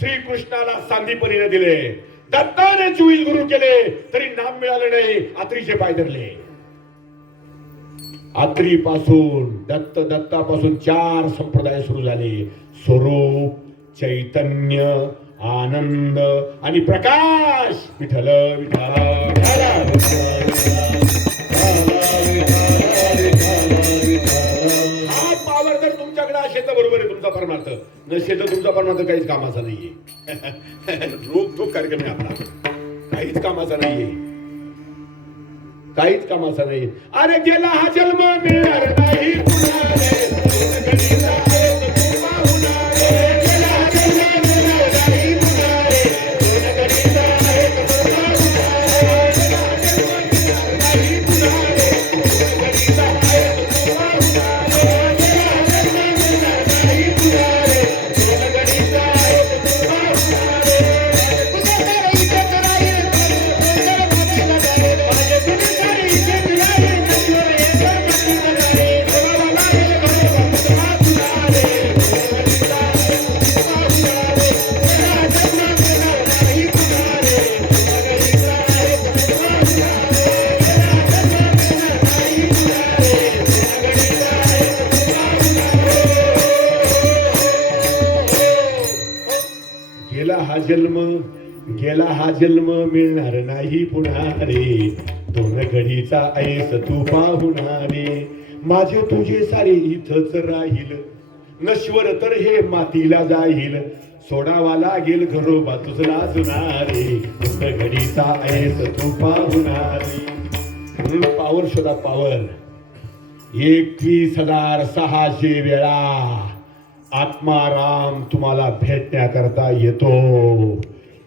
श्रीकृष्णाला सांदीपनीने दिले. दत्ताने 24 गुरु केले तरी नाम मिळालं नाही. आत्रीचे पाय धरले. आत्री पासून दत्तापासून 4 संप्रदाय सुरू झाले. स्वरूप, चैतन्य, आनंद आणि प्रकाश. विठ्ठल विठ्ठल हा पावर जर तुमच्याकडे असेल तर बरोबर आहे तुमचा परमार्थ. नसेल तर तुमचा परमार्थ काहीच कामाचा नाहीये. रोग कार्यक्रम आहे आपला. काहीच कामाचा नाहीये. काहीच कामाचा नाही. अरे गेला हा जन्म मिळणार नाही पुन्हा रे. गेला हा जन्म मिळणार नाही पुन्हा रे. 2 घडीचा ऐस तू पाहुणा रे. माझे तुझे सारे इथंच राहील. नश्वर तर हे मातीला जाईल. सोडावा लागेल घरोबा तुझला जुनारे. 2 घडीचा ऐस तू पाहुणा रे. म्हणून पावर शोधा पावर. 21,600 वेळा आत्माराम तुम्हाला भेटण्याकरता येतो.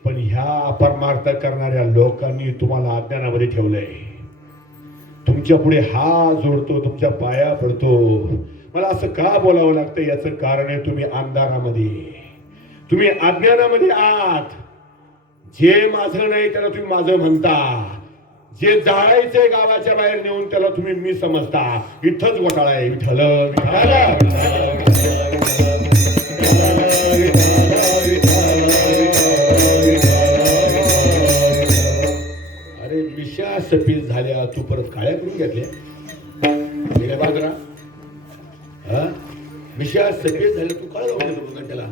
पण ह्या परमार्थ करणाऱ्या लोकांनी तुम्हाला अज्ञानामध्ये ठेवलंय. तुमच्या पुढे हात जोडतो, तुमच्या पाया पडतो. मला असं का बोलावं लागतं याचं कारण आहे तुम्ही अंधारामध्ये, तुम्ही अज्ञानामध्ये आहात. जे माझं नाही त्याला तुम्ही माझं म्हणता. जे जाळायचंय गावाच्या बाहेर नेऊन त्याला तुम्ही मी समजता. इथंच घोटाळा आहे. विठ्ठल अरे मिशा सफेद झाल्या तू परत काळ्या करून घेतल्या बाजरा. मिशा सफेद झाल्या तू काळ लावून देतो त्याला.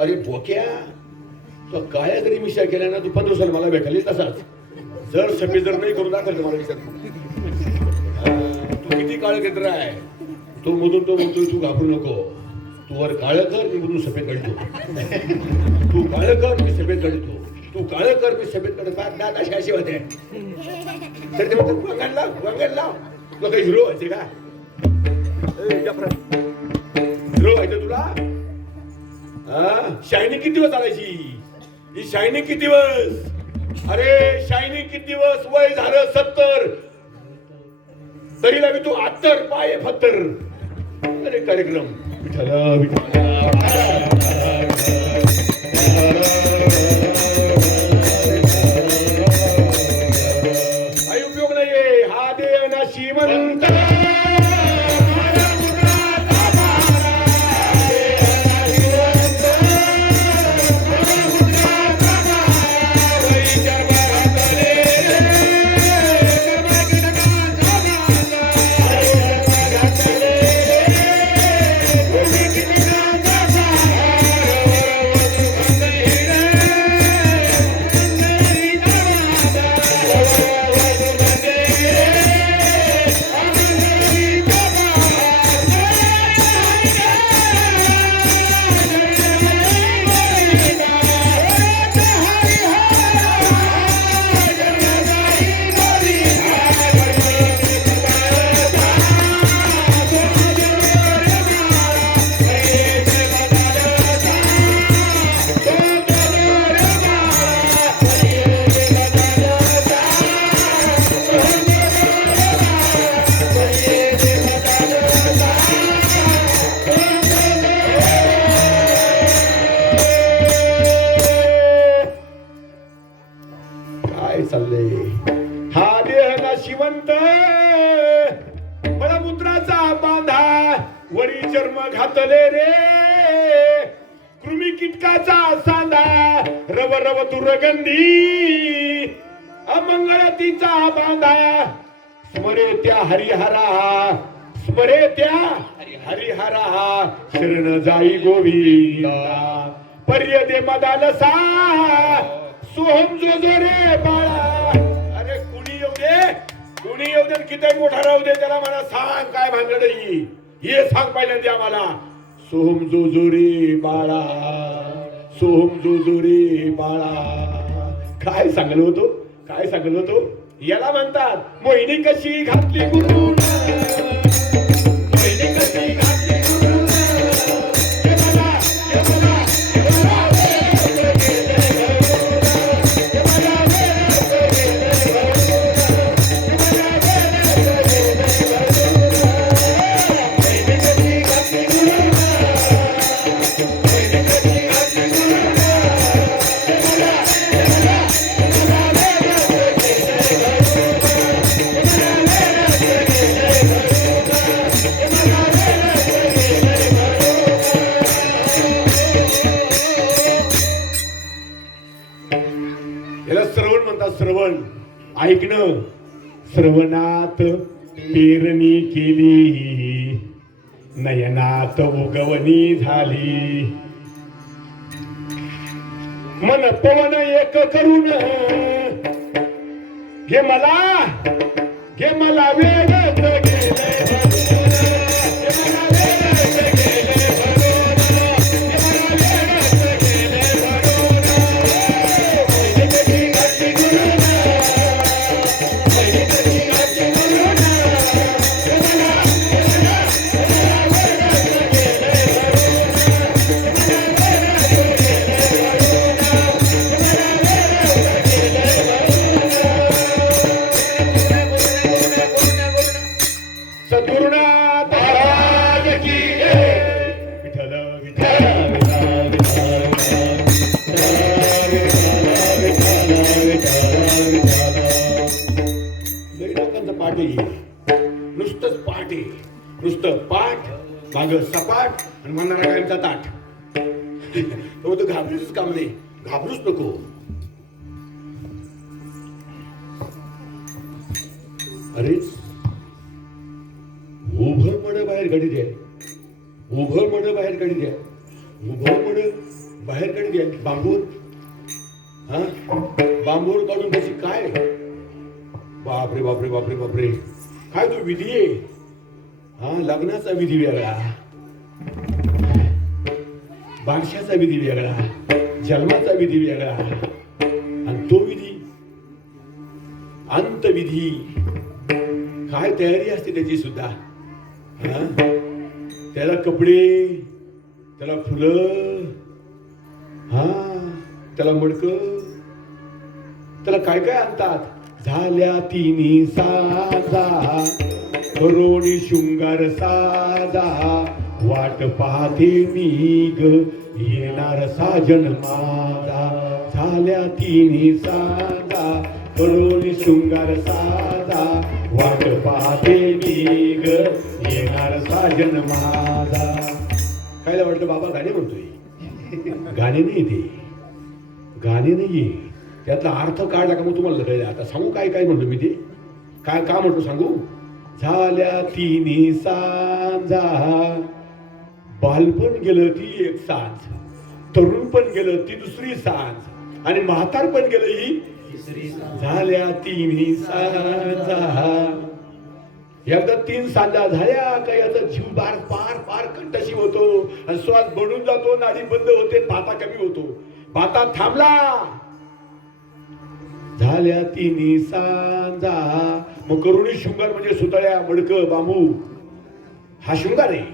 अरे भोक्या तो काळ्या जरी मिशा केल्या ना तू 15 साल मला भेटायला तसाच. जर सफेद जर नाही करून दाखल मला विचार तू किती काळ घेत आहे. तो मधून तो म्हणतोय तू घाबरू नको. तू वर काळ कर मी मधून सफेद काढतो. तू काळ कर मी सफेद काढतो. तू काळ कर मी सफेद काढतो. दादा अशी होते तर ते म्हणतात वांगण लाव. तुला काही हिरो व्हायचे का. हिरो व्हायचं तुला. शायनिंग किती दिवस चालायची. ही शायनिंग किती दिवस. अरे शायनिंग किती दिवस. वय झालं 70 तरी लागेल तू 70 पाय 72. अरे कार्यक्रम विठ्ठल काही उपयोग नाहीये. हा देव ना श्रीमंत घातले रे कृमी कीटकाचा सांदा रव रव दुर्गंधी अमंगळतीचा बांधा स्मरे त्या हरिहरा स्मरे त्या हरिहरा शरण जाई गोविंदा पर्यदे मदालसा सोहम जो रे बाळा. अरे कुणी येऊ दे किती मोठा राहू दे त्याला मला सांग काय भानगड ही हे सांग पहिल्यांदा आम्हाला. सोहम जो रे बाळा सोहम जो रे बाळा. काय सांगलो होतो याला म्हणतात मोहिनी कशी घातली गुरुनं मोहिनी कशी घातली गुरुनं हे बघा हे बघा श्रवण ऐकणं. श्रवणात पेरणी केली नयनात उगवणी झाली मन पवन एक करून घे मला वेगत गेले नुसतं पाठ माग सपाट आणि म्हणणारा कायमचा ताट. तो घाबरूच काम नाही घाबरूच नको. अरे उभं मड बाहेर काढी द्या बाहेर काढी द्या बांबूर काढून त्याची काय बापरे बापरे बापरे बापरे काय तो विधी आहे. लग्नाचा विधी वेगळा बारशाचा विधी वेगळा जन्माचा विधी वेगळा आणि तो विधी अंतविधी काय तयारी असते त्याची सुद्धा. त्याला कपडे त्याला फुलं त्याला मडकं त्याला काय काय आणतात. झाल्या तिन्ही साजा करोनी शृंगार साजा वाट पाहते मी ग येणार साजन माझा. झाल्या तिन्ही साजा करोनी शृंगार साजा वाट पाहते मी ग येणार साजन माझा. काय वाटलं बाबा गाणे म्हणतोय. गाणे नाही ते गाणे नाहीये त्यातला अर्थ काढला का मग तुम्हाला कळलं. आता सांगू काय काय म्हणतो मी ते काय का म्हणतो सांगू. झाल्या तिन्ही सांजा बालपण गेलं ती एक सांज तरुण पण गेलं ती दुसरी सांज आणि म्हातार पण गेलं ही तिसरी सांज. झाल्या तिन्ही सांजा एकदा 3 सांजा झाल्या का याचा जीव पार पार कंठशी होतो आणि श्वास बनून जातो नाडी बंद होते भाता कमी होतो भाता थांबला. झाल्या तिन्ही सांजा मग करुणी शृंगार म्हणजे सुतळ्या मडकं बांबू हा शृंगार आहे.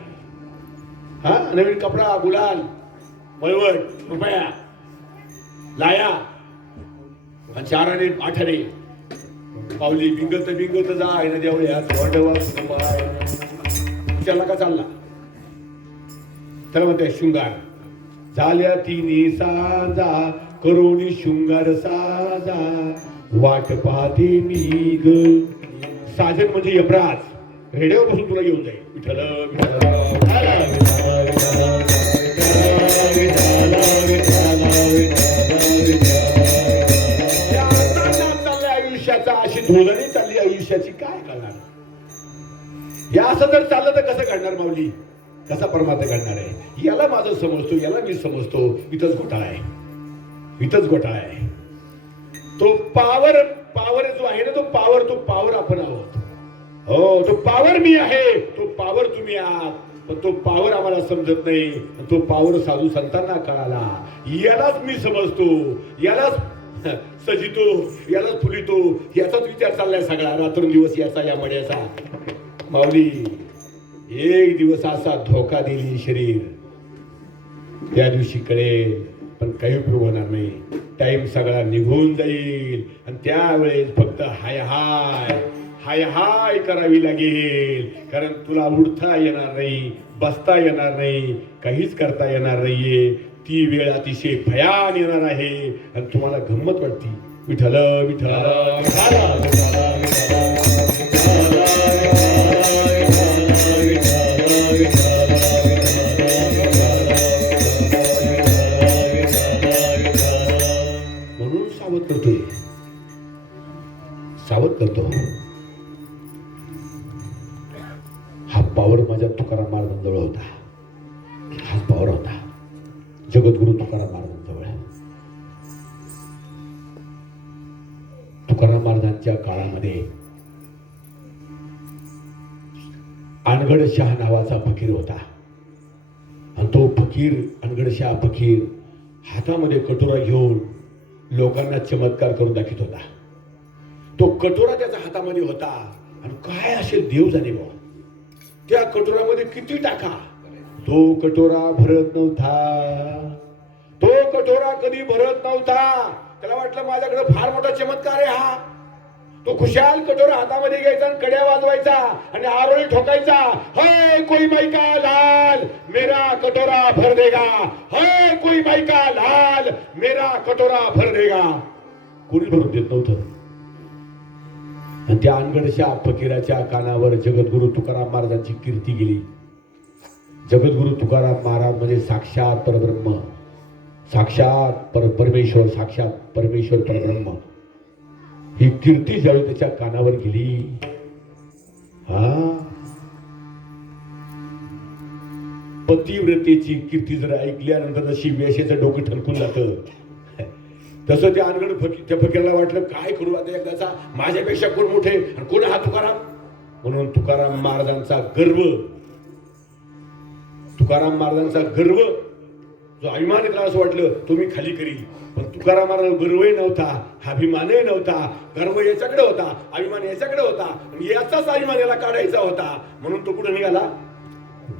नवीन कपडा गुलाल मळवट रुपया लाया 4 आणे 8 आणे पावली बिंगत जा आहे ना देवळ्या त्याला का चालला त्याला म्हणते शृंगार. झाल्या तिन्ही सांजा करोनी शृंगार साजा वाट पाहते मी ग. साजन म्हणजे यमराज रेड्यावर बसून तुला घेऊन जाईल. विठ्ठल विठ्ठल सुदाने चालली आयुष्याची काय करणार? या असं जर चाललं तर कसं घडणार माऊली? कसा परमार्थ घडणार आहे? याला माझं समजतो, याला मी समजतो, इथंच घोटाळा आहे, इथंच घोटाळा आहे. तो पावर जो आहे ना, तो पावर आपण आहोत. हो, तो पावर मी आहे, तो पावर तुम्ही आहात. पण तो पावर आम्हाला समजत नाही. तो पावर साधू संतांना कळाला. यालाच मी समजतो, यालाच सजितो, यालाच फुलितो, याचाच विचार चाललाय सगळा रात्रंदिवस याचा, या मड्याचा. माऊली, एक दिवस असा धोका दिली शरीर, त्या दिवशी कळेल, पण काही उपयोग होणार नाही. टाइम सगळा निघून जाईल आणि त्यावेळेस फक्त हाय हाय हाय हाय करावी लागेल. कारण तुला उठता येणार नाही, बसता येणार नाही, काहीच करता येणार नाहीये. ती वेळ अतिशय भयान येणार आहे आणि तुम्हाला गंमत वाटती. विठ्ठल विठ्ठल म्हणून सावध करतोय, सावध करतो. हा पावर माझ्या तुकाराम महाराजांजवळ होता. हाच पावर होता जगद्गुरु तुकाराम महाराजांजवळ. तुकाराम महाराजांच्या काळामध्ये अनगडशाह नावाचा फकीर होता. आणि तो फकीर, अनगडशाह फकीर, हातामध्ये कटोरा घेऊन लोकांना चमत्कार करून दाखवत होता. तो कटोरा त्याच्या हातामध्ये होता आणि काय असे देव जाणे बा, त्या कटोरामध्ये किती टाका, तो कटोरा भरत नव्हता. तो कटोरा कधी भरत नव्हता. त्याला वाटलं माझ्याकडे फार मोठा चमत्कार आहे हा. तो खुशाल कटोरा हातामध्ये घ्यायचा आणि कड्या वाजवायचा आणि आरोळी ठोकायचा. है कोई माई का लाल मेरा कटोरा भर देगा, है कोई माई का लाल मेरा कटोरा भर देगा. कोणी भरून देत नव्हतं. आणि त्या अनगडशा फकीराच्या कानावर जगद्गुरु तुकाराम महाराजांची कीर्ती गेली. जगद्गुरु तुकाराम महाराज म्हणजे साक्षात परब्रह्म, साक्षात परमेश्वर, साक्षात परमेश्वर परब्रह्म. ही कीर्ती ज्यावेळी त्याच्या कानावर गेली, पतिव्रतेची कीर्ती जर ऐकल्यानंतर जशी वेश्याचं डोकं ठणकून जातं, तसं त्या अनगड त्या फकीराला वाटलं काय करू आता एकदाचा, माझ्यापेक्षा कोण मोठे आणि कोण हा तुकाराम. म्हणून तुकाराम महाराजांचा गर्व, तुकाराम महाराजांचा गर्व जो अभिमान त्याला असं वाटलं तो मी खाली करील. पण तुकाराम महाराज गर्वही नव्हता, अभिमानही नव्हता. गर्व याच्याकडे होता, अभिमान याच्याकडे होता. याचाच अभिमान याला काढायचा होता. म्हणून तो कुठे निघाला?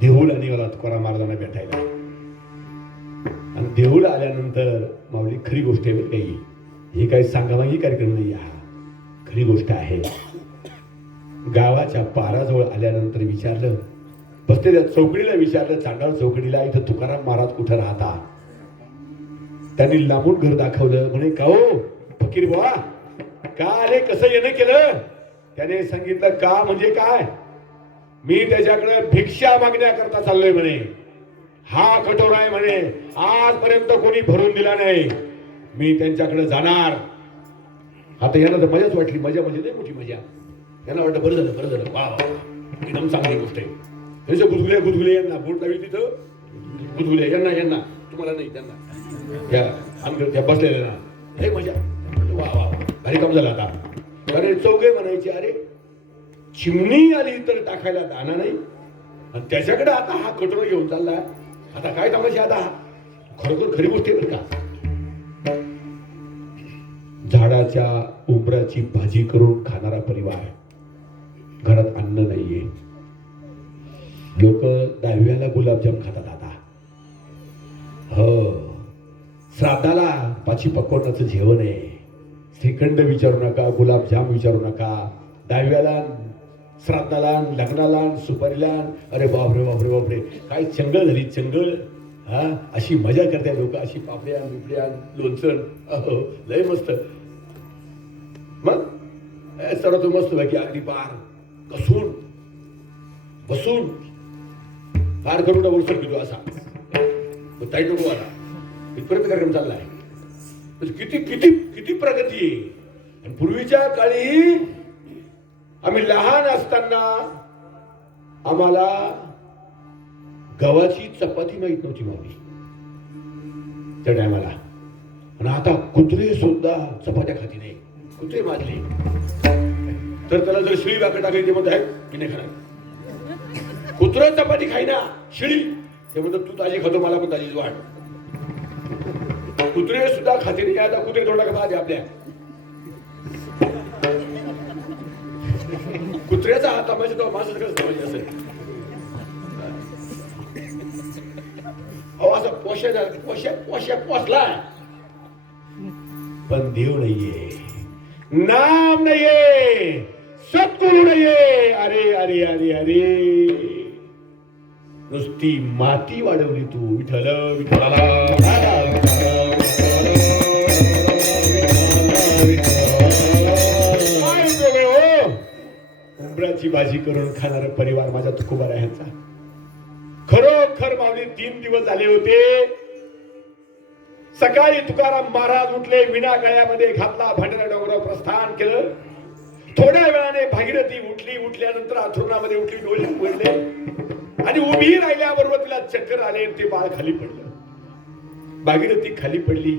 देहूला निघाला तुकाराम महाराजांना भेटायला. आणि देहूला आल्यानंतर माऊली खरी गोष्ट आहे काही, हे काही सांगामागी कार्यक्रम नाही, हा खरी गोष्ट आहे. गावाच्या पाराजवळ आल्यानंतर विचारलं, बसलेल्या चौकडीला विचारलं, चांडाळ चौकडीला, इथं तुकाराम महाराज कुठं राहता? त्यांनी लांबून घर दाखवलं. म्हणे का हो फकीर बुवा, का आले, कसं येणं केलं? त्याने सांगितलं का म्हणजे काय, मी त्याच्याकडे भिक्षा मागण्याकरता चाललोय म्हणे. हा कटोरा आहे म्हणे, आजपर्यंत कोणी भरून दिला नाही, मी त्यांच्याकडे जाणार. आता यांना तर मजाच वाटली, मजा म्हणजे नाही मोठी मजा. यांना वाटलं बरं झालं, बरं झालं, वा एकदम चांगली गोष्ट आहे. त्यांचं गुदगुल्या गुदगुले यांना बोट लावी तिथं, गुदगुल्या यांना यांना, तुम्हाला नाही त्यांना, त्या बसलेल्या ना, हे मजा, वा वा भारी काम झालं. आता अरे चौघे म्हणायचे, अरे चिमणी आली तर टाकायला दाना नाही आणि त्याच्याकडे आता हा कटोरा घेऊन चाललाय. आता काय तमाशा, आता खरोखर खरी गोष्ट आहे बरं का. झाडाच्या उंबराची भाजी करून खाणारा परिवार, घरात अन्न नाहीये. लोक 10व्याला गुलाबजाम खातात आता. हो, श्राद्धाला पाची पकवानाचं जेवण आहे. श्रीखंड विचारू नका, गुलाबजाम विचारू नका. 10व्याला, श्राद्धाला, लग्नाला, सुपारीला, अरे बापरे बापरे बापरे, काय चंगळ झाली चंगळ. हा, अशी मजा करते लोक, अशी पापड्या बिपड्या लोणचण, अहो लय मस्त. मग सर्व मस्त बाकी अगदी पार कसून बसून फार करून वरसर किलो असा ताई नको आला इथपर्यंत कार्यक्रम चाललाय. किती किती किती प्रगती आहे. आणि पूर्वीच्या काळी आम्ही लहान असताना आम्हाला गव्हाची चपाती माहित नव्हती मावली त्या टायमाला. आणि आता कुत्रे सुद्धा चपात्या खाती नाही. कुत्रे माजले तर त्याला जर शिळी भाकर टाकली ते म्हणत आहे की नाही खाणार. कुत्र चपाती खाईना शिळी ते म्हणतात तू ताजी खातो मला पण ताजीच वाट. कुत्रे सुद्धा खाते नाही. आता कुत्रे थोडा का दे आपल्या कुत्र्याचा हात थांबायचा तो माणसाचं कसं थांबायचं असेल. अहो असं पोसला पण देव नाहीये, नाम नाहीये, सद्गुरु नाहीये. अरे अरे अरे अरे नुसती माती वाढवली तू. विठ्ठल उंबराची भाजी करून खाणारा परिवार माझा तुकोबा ह्यांचा. खरोखर माऊली 3 दिवस झाले होते. सकाळी तुकाराम महाराज उठले, विना गळ्यामध्ये घातला, भांडरा डोंगरावर प्रस्थान केलं. थोड्या वेळाने भागीरथी उठली. उठल्यानंतर अंथरुणामध्ये उठली, डोळे उघडले आणि उभी राहिल्याबरोबर तिला चक्कर आले. ते बाळ खाली पडलं. भागीरथी खाली पडली.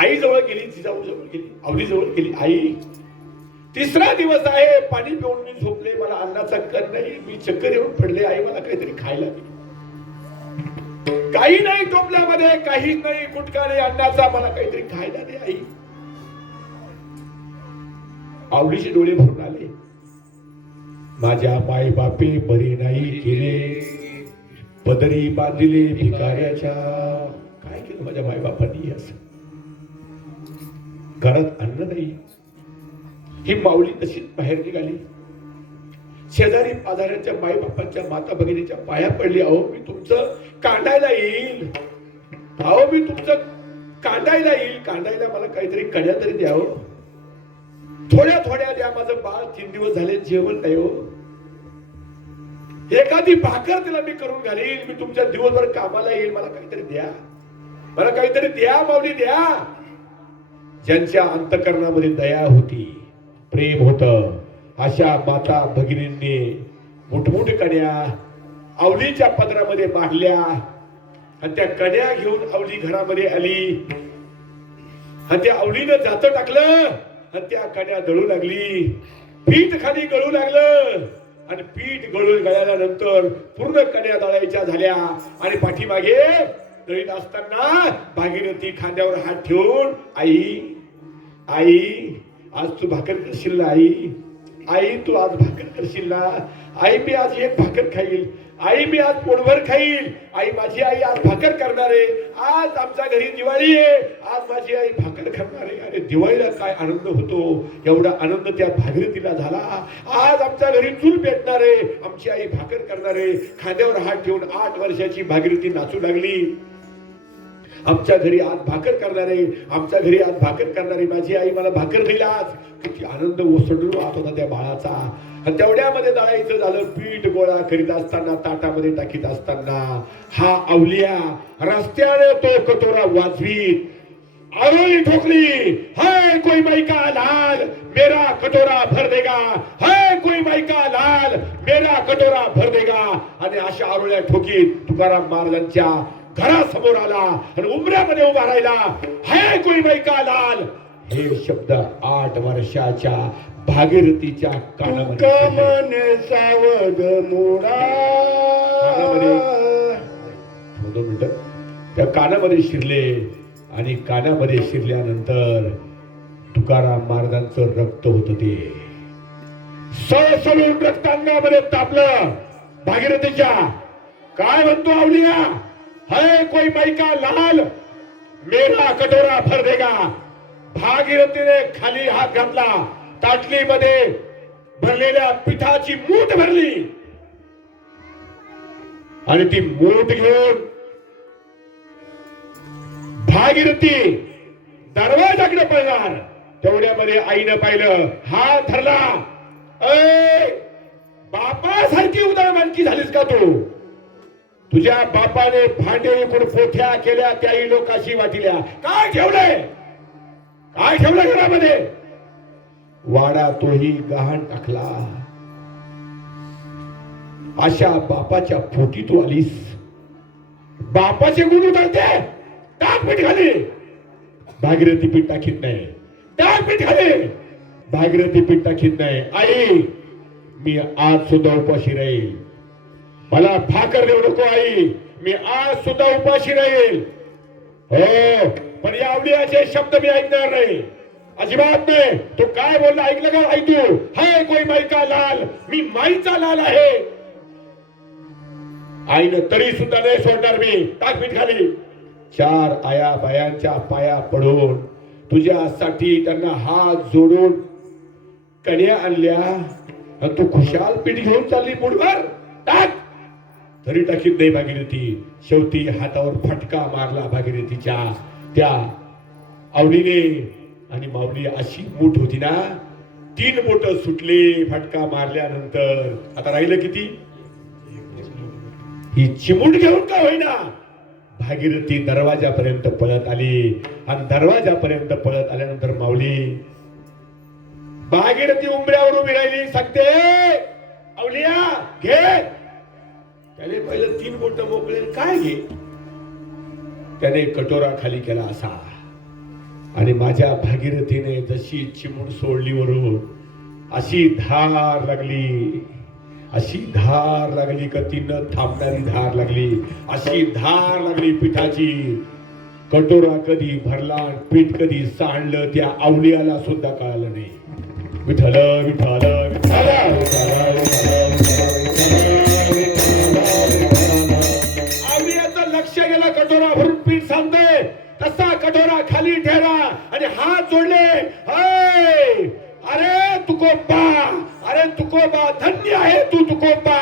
आई जवळ गेली, जिजाऊ जवळ गेली, आवली जवळ गेली. आई 3रा दिवस आहे, पाणी पिऊन मी झोपले, मला अन्नाचा कण नाही, मी चक्कर येऊन पडले. आई मला काहीतरी खायला दे. काही नाही टोपल्यामध्ये, काहीच नाही, गुटखा नाही अन्नाचा, मला काहीतरी खायला दे आई. आवलीचे डोळे भरून आले. माझ्या माई बापे बरे नाही केले, पदरी बांधिले भिकाऱ्याच्या. काय केलं माझ्या माई बापांनी असं. घरात अन्न नाही. ही माऊली तशीच बाहेर निघाली. शेजारी पाजाऱ्यांच्या माई बापांच्या माता भगिनीच्या पाया पडली. अहो मी तुमचं कांडायला येईल, अहो मी तुमचं कांडायला येईल. कांडायला मला काहीतरी कड्या तरी द्यावं, थोड्या थोड्या द्या. माझं बाळ 3 दिवस झाले जेवण नाही हो. एखादी भाकर तिला मी करून घालील. मी तुमच्या दिवसभर कामाला येईल, मला काहीतरी द्या, मला काहीतरी द्या माऊली द्या. ज्यांच्या अंतःकरणामध्ये दया होती, प्रेम होत, अशा माता भगिनींनी मोठमोठ कन्या आवलीच्या पदरामध्ये बांधल्या आणि त्या कन्या घेऊन आवली घरामध्ये आली आणि त्या आवलीनं जातं टाकलं आणि त्या कन्या दळू लागली. पीठ खाली गळू लागलं आणि पीठ गळून गळाल्यानंतर पूर्ण कन्या दळायच्या झाल्या. आणि पाठीमागे दळीत असताना भागीरथी खांद्यावर हात ठेवून आई आई आज तू भाकर करशील ना आई, आई तू आज भाकर करशील ना आई, मी आज एक भाकर खाईल, आई मी आज पोटभर खाईल, आई माझी आई आज भाकर करणार आहे, आज आमच्या घरी दिवाळी आहे, आज माझी आई भाकर करणार आहे. अरे दिवाळीला काय आनंद होतो, एवढा आनंद त्या भागीरथीला झाला. आज आमच्या घरी चूल पेटणार आहे, आमची आई भाकर करणार आहे. खांद्यावर हात ठेवून 8 वर्षाची भागीरथी नाचू लागली. आमच्या घरी आज भाकर करणार आहे, आमच्या घरी आज भाकर करणार आहे, माझी आई मला भाकर दिली आज. किती आनंद ओसंडून वाहत होता त्या बाळाचा. आणि तेवढ्यामध्ये दळायचं झालं. पीठ गोळा करीत असताना, ताटामध्ये टाकीत असताना हा आवलिया रस्त्याने तो कटोरा वाजवीत आरोळी ठोकली. है कोई माई का लाल मेरा कटोरा भर देगा, है कोई माई का लाल मेरा कटोरा भर देगा. आणि अशा आरोळ्या ठोकीत तुकाराम महाराजांच्या घरासमोर आला आणि उंबऱ्यामध्ये उभा राहिला. है कोई माई का लाल हे शब्द 8 वर्षाच्या भागीरथीच्या कानामध्ये सावध मोडा त्या कानामध्ये शिरले. आणि कानामध्ये शिरल्यानंतर तुकाराम महाराजांचं रक्त होत ते सळसळून रक्तांगामध्ये तापलं. भागीरथीच्या काय म्हणतो आवलिया, है कोई माई का लाल मेरा कटोरा भर देगा. भागीरथीने खाली हात घातला, ताटलीमध्ये भरलेल्या पिठाची मूठ भरली आणि ती मूठ घेऊन भागीरथी दरवाजाकडे पळणार. तेवढ्यामध्ये आईनं पाहिलं, हात धरला. ए बापासारखी उदाळमानकी झालीस का तू? तुझ्या बापाने भांडे इकडून पोथ्या केल्या, त्याही लोकांशी वाटिल्या. काय ठेवलंय, काय ठेवलं घरामध्ये? वाडा तोही गहाण टाकला. अशा बापाच्या पोटी तू आलीस. बापाचे गुण उतरते, टाक पीठ खाली. भागीरथी पीठ टाकीत नाही. टाक पीठ खाली. भागीरथी पीठ टाकीत नाही. आई, मी आज सुद्धा उपाशी राहील. मला भाकर देऊ नको आई, मी आज सुद्धा उपाशी राहील. हो, पण या अवलियाचे शब्द मी ऐकणार नाही, अजिबात नाही. तू काय बोलला ऐकलं का? आई तू हाय कोई माई का लाल, मी माईचा लाल आहे. आईनं तरी सुद्धा नाही सोडणार मी. टाक पीठ खाली. 4 आया बायांच्या पाया पडून तुझ्यासाठी त्यांना हात जोडून कन्या आणल्या. तू खुशाल पीठ घेऊन चालली मुठभर. टाक. तरी टाकीत नाही भागीरथी. शेवटी हातावर फटका मारला भागीरथीच्या त्या आवलीने. आणि माऊली अशी मूठ होती ना, 3 बोट सुटली फटका मारल्यानंतर. आता राहिलं किती? ही चिमूट घेऊन का होईना भागीरथी दरवाजापर्यंत पळत आली. आणि दरवाजापर्यंत पळत आल्यानंतर माऊली भागीरथी उंबऱ्यावर उभी राहिली. सांगते, अवलिया घे. त्याने पहिलं 3 बोट मोकळे. काय घे? त्याने कटोरा खाली केला असा. आणि माझ्या भागीरथीने जशी चिमूट सोडली वरून, अशी धार लागली, अशी धार लागली का ती न थांबणारी धार लागली. अशी धार लागली पिठाची. कटोरा कधी भरला, पीठ कधी सांडलं त्या अवलियाला सुद्धा कळालं नाही. विठ्ठल विठ्ठल विठ्ठल. अवलियाचं लक्ष गेलं कटोरा भरून पीठ सांगते. तसा कटोरा खाली ठेवला आणि हात जोडले. अरे तुकोबा, अरे तुकोबा, धन्य आहे तू तुकोबा.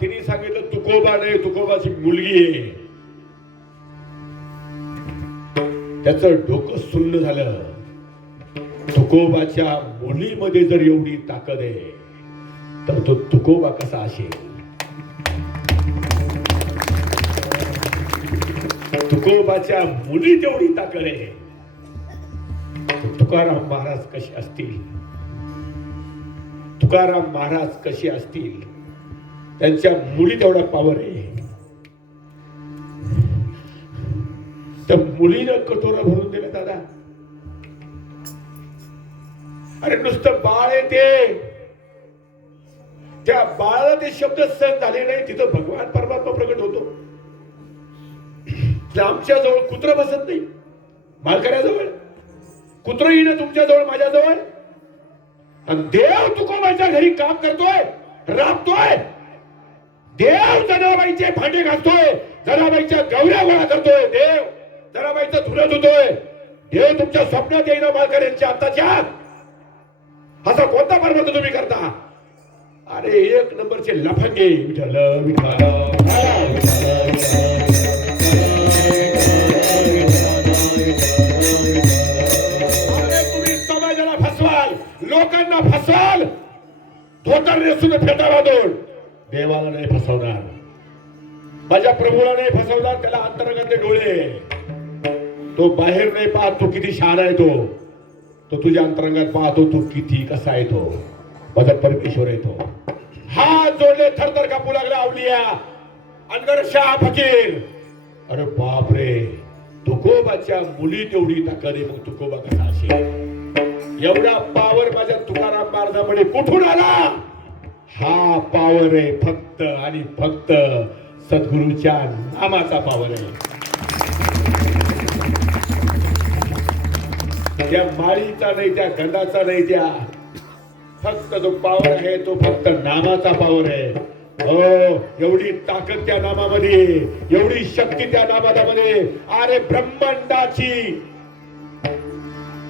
तिने सांगितलं तुकोबा नाही, तुकोबाची मुलगी आहे. त्याचं डोकं सुन्न झालं. तुकोबाच्या मुलीमध्ये जर एवढी ताकद आहे तर तो तुकोबा कसा असेल? तुकोबाच्या मुलीत एवढी ताकद आहे. तुकाराम महाराज कसे असतील? तुकाराम महाराज कसे असतील? त्यांच्या मुलीत एवढा पॉवर आहे. त्या मुलीनं कटोरा भरून दिला दादा. अरे नुसतं बाळ आहे ते. त्या बाळाला ते शब्द सहन झाले नाही. तिथं भगवान परमात्मा प्रकट होतो. आमच्या जवळ कुत्र बसत नाही. मालकऱ्याजवळ कुत्र येणं तुमच्या जवळ, माझ्या जवळ. आणि देव तुकोबाच्या घरी काम करतोय, राबतोय. देव जनाबाईचे भांडे घालतोय, जनाबाईच्या गौऱ्या गोळा करतोय. देव जनाबाईचं धुणं धुतोय. देव तुमच्या स्वप्नात येईना मालकऱ्यांच्या आत्ताच्या. असा कोणता पर्वत तुम्ही करता? अरे 1 नंबरचे लफंगे. विठ्ठल विठ्ठल. लोकांना फसवाल, धोतर नेसून फेटा बांधून. देवाला नाही फसवणार, माझ्या प्रभूला नाही फसवणार. त्याला अंतर्गत डोळे. तो बाहेर नाही पाहत तो किती शहाणा आहे. तो तुझ्या अंतरंगात पाहतो तू किती कसा आहे. तो माझा परमेश्वर आहे. तो हात जोडले थरथर कापू लागला अवलिया. अनगर शाह फकीर. अरे बापरे, तुकोबाच्या मुली तेवढी ताकद आहे. मग तुकोबा कसा असेल? एवढा पावर माझ्या तुकाराम महाराजांमध्ये कुठून आला? हा पावर आहे फक्त आणि फक्त सद्गुरूच्या नामाचा पावर आहे. त्या माळीचा नाही, त्या गंधाचा नाही, त्या फक्त जो पावर आहे तो फक्त नामाचा पावर आहे. हो, एवढी ताकद त्या नामामध्ये, एवढी शक्ती त्या नामामध्ये. अरे ब्रह्मांडाची,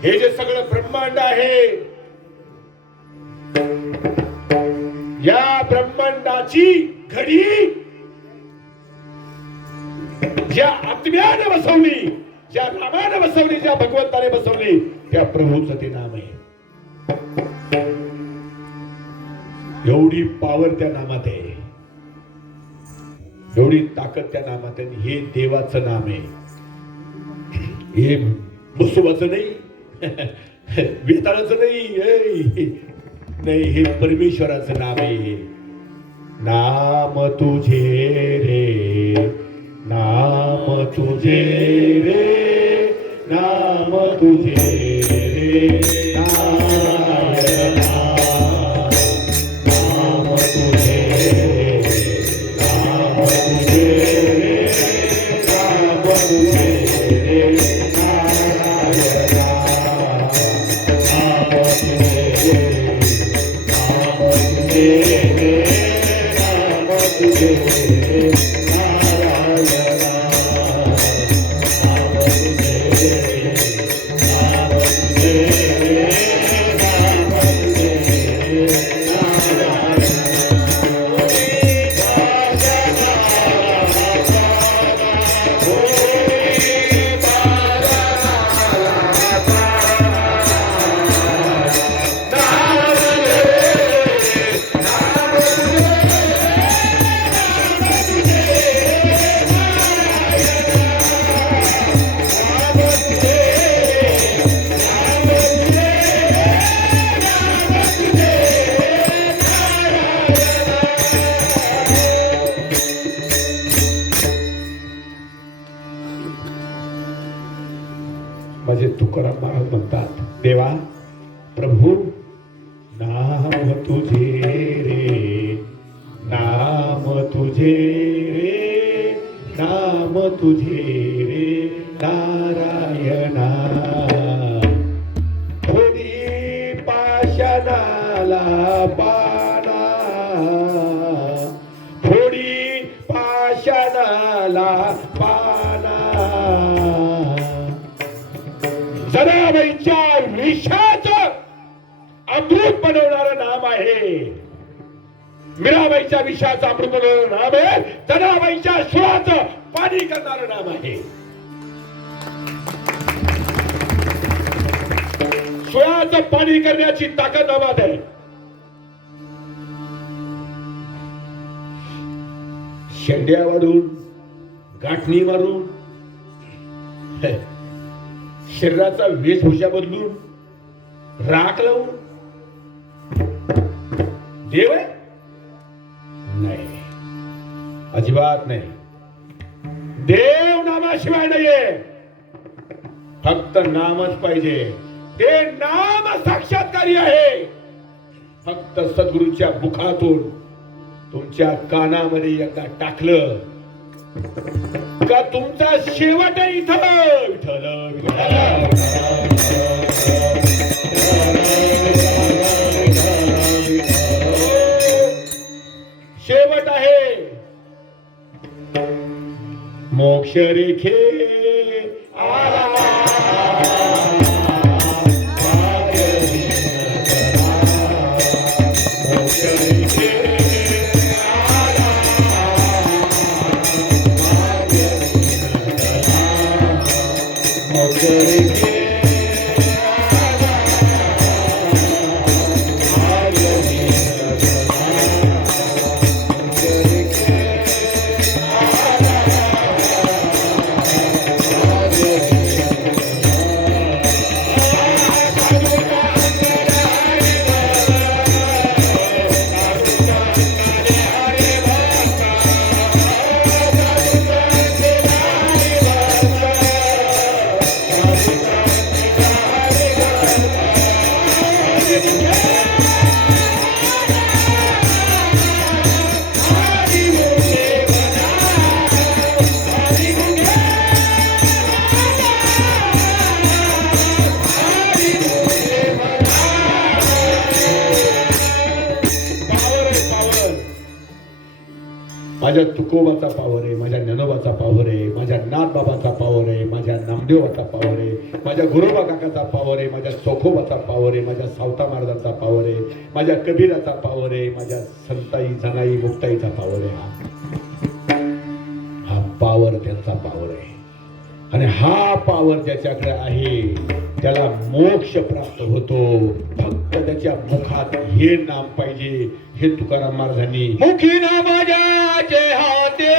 हे जे सगळं ब्रह्मांड आहे, या ब्रह्मांडाची घडी ज्या आत्म्याने बसवली, ज्या नामाने बसवली, ज्या भगवंताने बसवली, त्या प्रभूचं ते नाम आहे. एवढी पावर त्या नामात आहे, एवढी ताकद त्या नामात आहे. हे देवाचं नाम आहे, हे मुसुबाचं नाही. वेताळाचं नाही, नाही, हे परमेश्वराचं नाम आहे. नाम तुझे रे, नाम तुझे रे, नाम तुझे रे, नारायण. नाम तुझे रे, नाम तुझे रे, नाम तुझे रे, नारायण. नाम तुझे रे, नाम तुझे रे, नाम तुझे रे, नारायण. नाम तुझे रे, नाम तुझे रे, नाम तुझे रे, नारायण. माझे तुकाराम महाराज म्हणतात, देवा प्रभू नाम तुझे रे, नाम तुझे रे, नाम तुझे रे, नारायणा. थोडी पाषाणाला पाना, थोडी पाषाणाला पाना. जनाबाईच्या विषाचं अमृत बनवणारं नाम आहे. मीराबाईच्या विषाचं अमृत बनवणारं नाम आहे. जनाबाईच्या सुराचं पाणी करणारं नाम आहे. सुळाचं पाणी करण्याची ताकद नामात आहे. शेंड्या वाढून, गाठणी मारून, शरीराचा वेशभूषा बदलून, राख लावून देव आहे? नाही, अजिबात नाही. देव नामाशिवाय नाहीये. फक्त नामच पाहिजे. ते नाम साक्षात्कारी आहे. फक्त सद्गुरूच्या मुखातून तुमच्या कानामध्ये एकदा टाकलं का तुमचा शेवट इथं. विठ्ठल शेवट आहे. मोक्ष रेखे आला. मोक्ष रेखे माझ्या तुकोबाचा पावर आहे, माझ्या ज्ञानोबाचा पावर आहे, माझ्या नाथबाबाचा पावर आहे, माझ्या नामदेवाचा पावर आहे, माझ्या गुरुबा काकाचा पावर आहे, माझ्या चोखोबाचा पावर आहे, माझ्या सावता महाराजांचा पावर आहे, माझ्या कबीराचा पावर आहे, माझ्या संताई जनाई मुक्ताईचा पावर आहे. हा पावर त्यांचा पावर आहे. आणि हा पावर ज्याच्याकडे आहे त्याला मोक्ष प्राप्त होतो. फक्त त्याच्या मुखात हे नाम पाहिजे. हे तुकाराम महाराजांनी मुखी नामाचे हाते